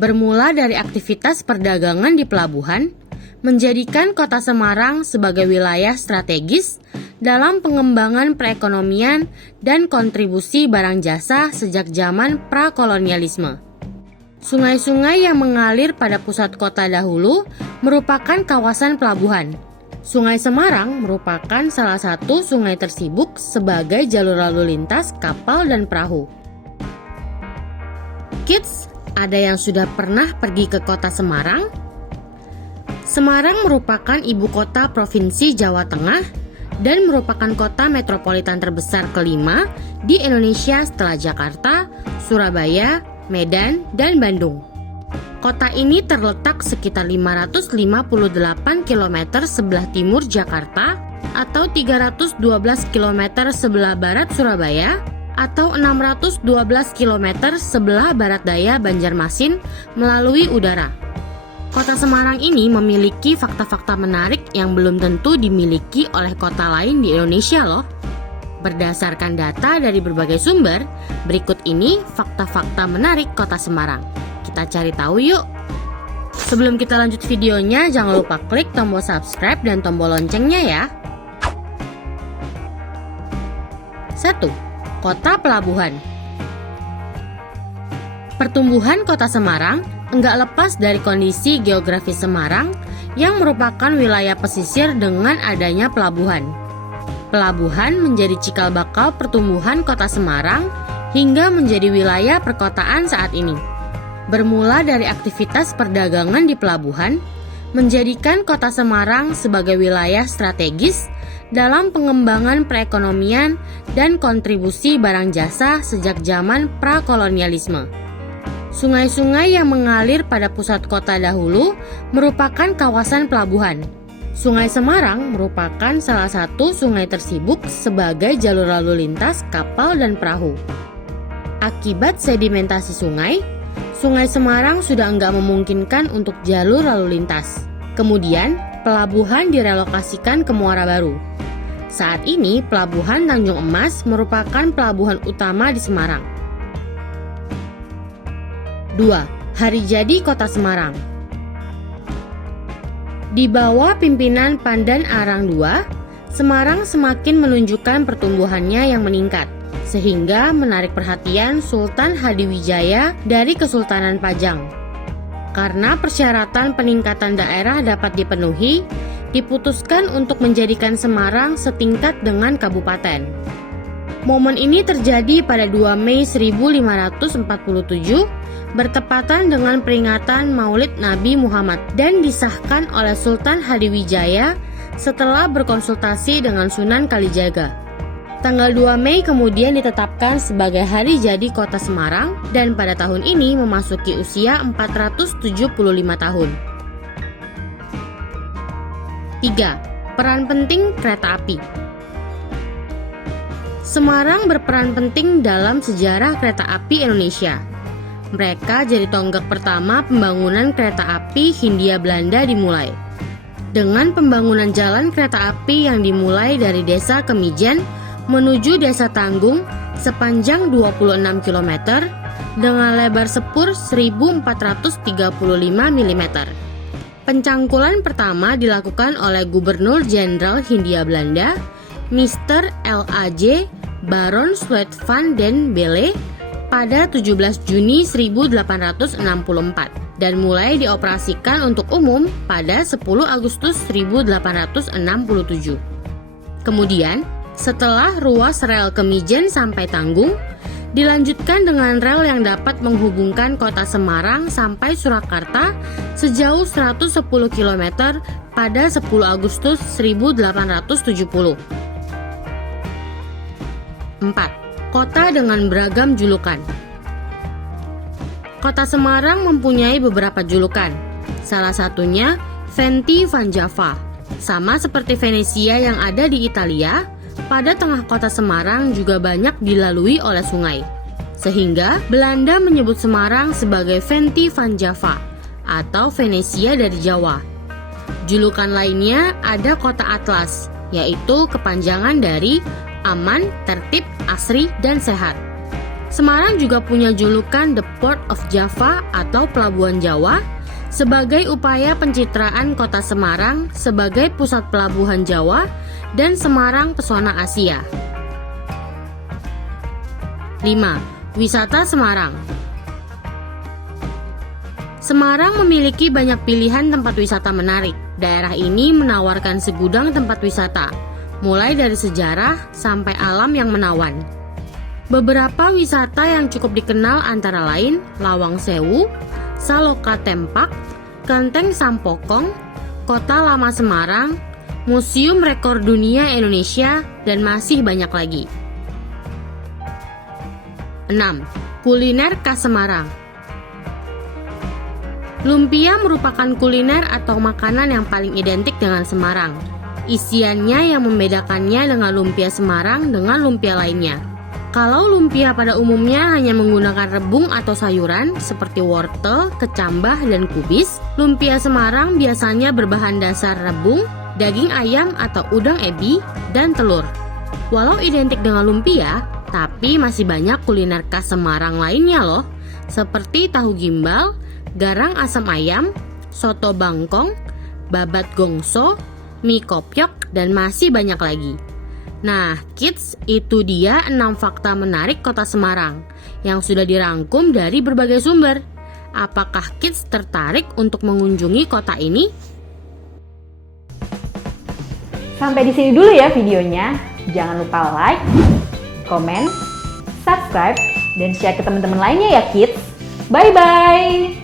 Bermula dari aktivitas perdagangan di pelabuhan, menjadikan Kota Semarang sebagai wilayah strategis dalam pengembangan perekonomian dan kontribusi barang jasa sejak zaman prakolonialisme. Sungai-sungai yang mengalir pada pusat kota dahulu merupakan kawasan pelabuhan. Sungai Semarang merupakan salah satu sungai tersibuk sebagai jalur lalu lintas kapal dan perahu. Kids, ada yang sudah pernah pergi ke kota Semarang? Semarang merupakan ibu kota Provinsi Jawa Tengah dan merupakan kota metropolitan terbesar kelima di Indonesia setelah Jakarta, Surabaya, Medan, dan Bandung. Kota ini terletak sekitar 558 km sebelah timur Jakarta atau 312 km sebelah barat Surabaya atau 612 km sebelah barat daya Banjarmasin melalui udara. Kota Semarang ini memiliki fakta-fakta menarik yang belum tentu dimiliki oleh kota lain di Indonesia loh. Berdasarkan data dari berbagai sumber, berikut ini fakta-fakta menarik Kota Semarang. Kita cari tahu yuk. Sebelum kita lanjut videonya, jangan lupa klik tombol subscribe dan tombol loncengnya ya. 1. Kota Pelabuhan. Pertumbuhan Kota Semarang enggak lepas dari kondisi geografis Semarang yang merupakan wilayah pesisir dengan adanya pelabuhan. Pelabuhan menjadi cikal bakal pertumbuhan Kota Semarang hingga menjadi wilayah perkotaan saat ini. Bermula dari aktivitas perdagangan di pelabuhan, menjadikan Kota Semarang sebagai wilayah strategis dalam pengembangan perekonomian dan kontribusi barang jasa sejak zaman prakolonialisme. Sungai-sungai yang mengalir pada pusat kota dahulu merupakan kawasan pelabuhan. Sungai Semarang merupakan salah satu sungai tersibuk sebagai jalur lalu lintas kapal dan perahu. Akibat sedimentasi sungai, Sungai Semarang sudah enggak memungkinkan untuk jalur lalu lintas. Kemudian, pelabuhan direlokasikan ke Muara Baru. Saat ini, Pelabuhan Tanjung Emas merupakan pelabuhan utama di Semarang. 2. Hari Jadi Kota Semarang. Di bawah pimpinan Pandan Arang II, Semarang semakin menunjukkan pertumbuhannya yang meningkat, sehingga menarik perhatian Sultan Hadiwijaya dari Kesultanan Pajang. Karena persyaratan peningkatan daerah dapat dipenuhi, diputuskan untuk menjadikan Semarang setingkat dengan kabupaten. Momen ini terjadi pada 2 Mei 1547, bertepatan dengan peringatan Maulid Nabi Muhammad dan disahkan oleh Sultan Hadiwijaya setelah berkonsultasi dengan Sunan Kalijaga. Tanggal 2 Mei kemudian ditetapkan sebagai Hari Jadi Kota Semarang dan pada tahun ini memasuki usia 475 tahun. 3. Peran penting kereta api. Semarang berperan penting dalam sejarah kereta api Indonesia. Mereka jadi tonggak pertama pembangunan kereta api Hindia Belanda dimulai. Dengan pembangunan jalan kereta api yang dimulai dari Desa Kemijen menuju Desa Tanggung sepanjang 26 km dengan lebar sepur 1435 mm. Pencangkulan pertama dilakukan oleh Gubernur Jenderal Hindia Belanda, Mr. L.A.J. Baron Sweet van den Belle pada 17 Juni 1864 dan mulai dioperasikan untuk umum pada 10 Agustus 1867. Kemudian, setelah ruas rel Kemijen sampai Tanggung, dilanjutkan dengan rel yang dapat menghubungkan kota Semarang sampai Surakarta sejauh 110 km pada 10 Agustus 1870. 4. Kota dengan beragam julukan. Kota Semarang mempunyai beberapa julukan, salah satunya Venti van Java. Sama seperti Venesia yang ada di Italia, pada tengah kota Semarang juga banyak dilalui oleh sungai. Sehingga Belanda menyebut Semarang sebagai Venti van Java atau Venesia dari Jawa. Julukan lainnya ada Kota Atlas, yaitu kepanjangan dari aman, tertib, asri, dan sehat. Semarang juga punya julukan The Port of Java atau Pelabuhan Jawa sebagai upaya pencitraan kota Semarang sebagai pusat pelabuhan Jawa dan Semarang Pesona Asia. 5. Wisata Semarang. Semarang memiliki banyak pilihan tempat wisata menarik. Daerah ini menawarkan segudang tempat wisata, mulai dari sejarah sampai alam yang menawan. Beberapa wisata yang cukup dikenal antara lain Lawang Sewu, Saloka Tempak, Klenteng Sampokong, Kota Lama Semarang, Museum Rekor Dunia Indonesia, dan masih banyak lagi. 6. Kuliner khas Semarang. Lumpia merupakan kuliner atau makanan yang paling identik dengan Semarang. Isiannya yang membedakannya dengan lumpia Semarang dengan lumpia lainnya. Kalau lumpia pada umumnya hanya menggunakan rebung atau sayuran seperti wortel, kecambah, dan kubis, lumpia Semarang biasanya berbahan dasar rebung, daging ayam atau udang ebi, dan telur. Walau identik dengan lumpia, tapi masih banyak kuliner khas Semarang lainnya loh, seperti tahu gimbal, garang asam ayam, soto bangkong, babat gongso, mie kopyok, dan masih banyak lagi. Nah, kids, itu dia 6 fakta menarik kota Semarang yang sudah dirangkum dari berbagai sumber. Apakah kids tertarik untuk mengunjungi kota ini? Sampai di sini dulu ya videonya. Jangan lupa like, comment, subscribe, dan share ke teman-teman lainnya ya kids. Bye-bye!